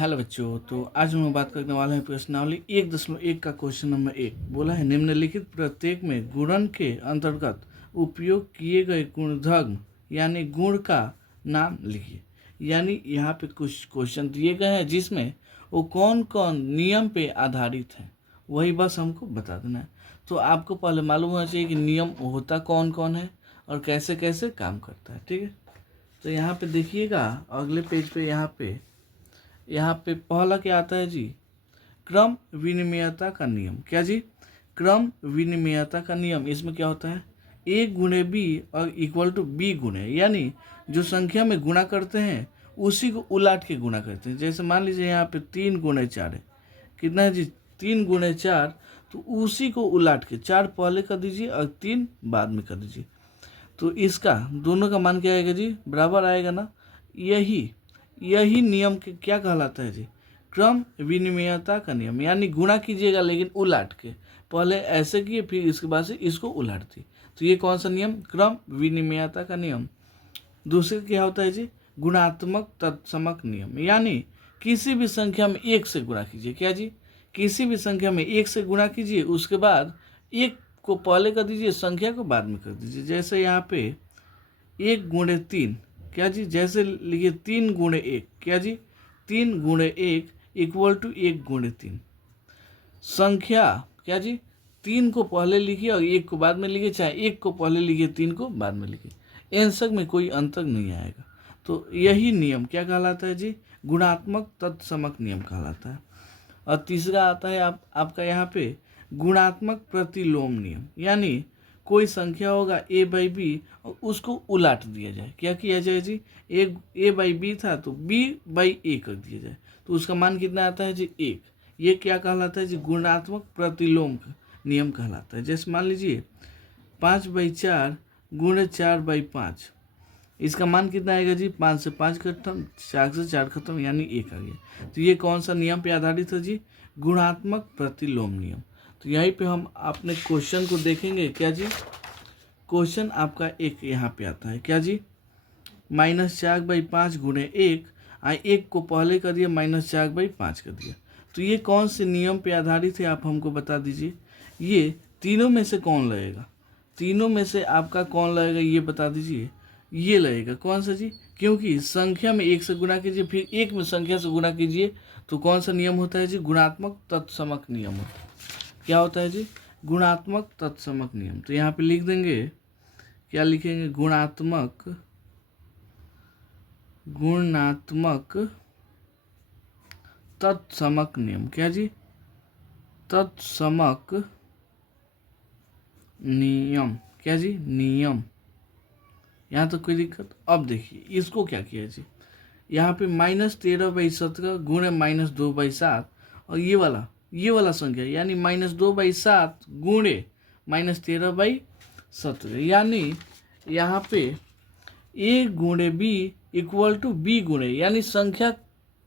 Hello बच्चों। तो आज हम बात करने वाले हैं प्रश्नावली 1.1 का क्वेश्चन नंबर 1। बोला है निम्नलिखित प्रत्येक में गुणन के अंतर्गत उपयोग किए गए गुणधर्म यानी गुण का नाम लिखिए। यानी यहाँ पे कुछ क्वेश्चन दिए गए हैं जिसमें वो कौन कौन नियम पे आधारित है, वही बस हमको बता देना है। तो आपको पहले मालूम होना चाहिए कि नियम होता कौन कौन है और कैसे कैसे काम करता है। ठीक है, तो यहाँ पे देखिएगा अगले पेज पे यहाँ पे पहला क्या आता है जी, क्रम विनिमयता का नियम। क्या जी, क्रम विनिमयता का नियम। इसमें क्या होता है, ए गुणे बी और इक्वल टू बी गुणे, यानी जो संख्या में गुणा करते हैं उसी को उलाट के गुणा करते हैं। जैसे मान लीजिए यहाँ पे 3 × 4 है, कितना है जी 3 × 4, तो उसी को उलाट के 4 पहले कर दीजिए और 3 बाद में कर दीजिए। तो इसका दोनों का मान क्या आएगा जी, बराबर आएगा ना। यही नियम के क्या कहलाता है जी, क्रम विनिमयता का नियम। यानी गुणा कीजिएगा लेकिन उलाट के, पहले ऐसे किए फिर इसके बाद से इसको उलाट दी। तो ये कौन सा नियम, क्रम विनिमयता का नियम। दूसरे क्या होता है जी, गुणात्मक तत्समक नियम। यानी किसी भी संख्या में 1 से गुणा कीजिए। क्या जी, किसी भी संख्या में 1 से गुणा कीजिए, उसके बाद 1 को पहले कर दीजिए, संख्या को बाद में कर दीजिए। जैसे यहाँ पे 1 × 3, क्या जी, जैसे लिखिए 3 × 1, क्या जी 3 × 1 इक्वल टू 1 × 3। संख्या क्या जी, 3 को पहले लिखिए और 1 को बाद में लिखिए, चाहे 1 को पहले लिखिए 3 को बाद में लिखिए, इन सब में कोई अंतर नहीं आएगा। तो यही नियम क्या कहलाता है जी, गुणात्मक तत्समक नियम कहलाता है। और तीसरा आता है आपका यहाँ पे गुणात्मक प्रतिलोम नियम। यानी कोई संख्या होगा a/b और उसको उलाट दिया जाए। क्या किया जाए जी, a/b था तो b/a कर दिया जाए, तो उसका मान कितना आता है जी 1। ये क्या कहलाता है जी, गुणात्मक प्रतिलोम का नियम कहलाता है। जैसे मान लीजिए 5/4 × 4/5, इसका मान कितना आएगा जी, 5 से 5 खत्म, 4 से 4 खत्म, यानी 1 आ गया। तो ये कौन सा नियम पे आधारित है जी, गुणात्मक प्रतिलोम नियम। तो यहीं पे हम अपने क्वेश्चन को देखेंगे। क्या जी, क्वेश्चन आपका एक यहाँ पे आता है। क्या जी, -4/5 × 1, 1 को पहले कर दिया, -4/5 कर दिया। तो ये कौन से नियम पे आधारित है, आप हमको बता दीजिए। ये तीनों में से कौन लगेगा, तीनों में से आपका कौन लगेगा ये बता दीजिए। ये लगेगा कौन सा जी, क्योंकि संख्या में 1 से गुणा कीजिए फिर 1 में संख्या से गुणा कीजिए, तो कौन सा नियम होता है जी, गुणात्मक तत्समक नियम होता है। क्या होता है जी, गुणात्मक तत्समक नियम। तो यहाँ पे लिख देंगे, क्या लिखेंगे, गुणात्मक तत्समक नियम। क्या जी, तत्समक नियम। क्या जी, नियम। यहाँ तो कोई दिक्कत। अब देखिए इसको क्या किया जी, यहाँ पे -13/17 × -2/7, और ये वाला संख्या यानी -2/7 × -13/17, यानी यहाँ पे a × b equal to b गुणे, यानी संख्या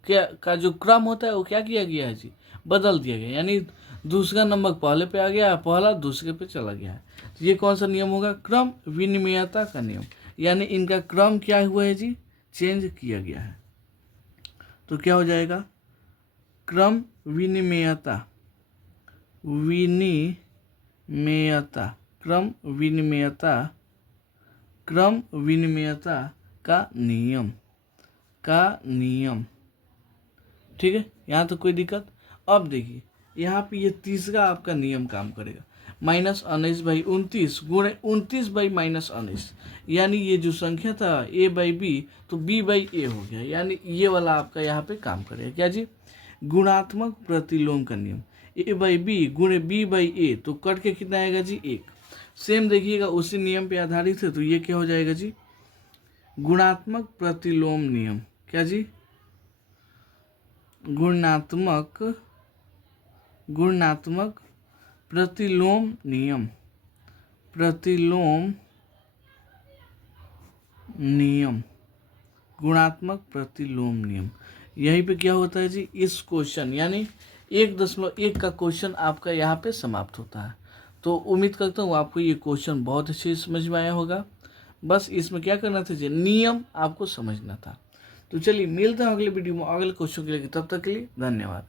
का जो क्रम होता है वो क्या किया गया है जी, बदल दिया गया। यानी दूसरा नंबर पहले पे आ गया, पहला दूसरे पे चला गया है। तो ये कौन सा नियम होगा, क्रम विनिमयता का नियम। यानी इनका क्रम क्या हुआ है जी, चेंज किया गया है। तो क्या हो जाएगा, क्रम विनिमयता क्रम विनिमयता का नियम। ठीक है, यहाँ तो कोई दिक्कत। अब देखिए यहाँ पे ये तीसरा आपका नियम काम करेगा, -19/29 × 29/-19, यानी ये जो संख्या था a/b तो b/a हो गया, यानी ये वाला आपका यहाँ पे काम करेगा। क्या जी, गुणात्मक प्रतिलोम का नियम, a/b × b/a, तो कट के कितना आएगा जी 1। सेम देखिएगा उसी नियम पे आधारित है, तो ये क्या हो जाएगा जी, गुणात्मक प्रतिलोम नियम। क्या जी, गुणात्मक प्रतिलोम नियम। गुणात्मक प्रतिलोम नियम। यहीं पे क्या होता है जी, इस क्वेश्चन यानी 1.1 का क्वेश्चन आपका यहाँ पे समाप्त होता है। तो उम्मीद करता हूँ आपको ये क्वेश्चन बहुत अच्छे समझ में आया होगा। बस इसमें क्या करना था जी, नियम आपको समझना था। तो चलिए मिलते हैं अगले वीडियो में अगले क्वेश्चन के लिए, तब तक के लिए धन्यवाद।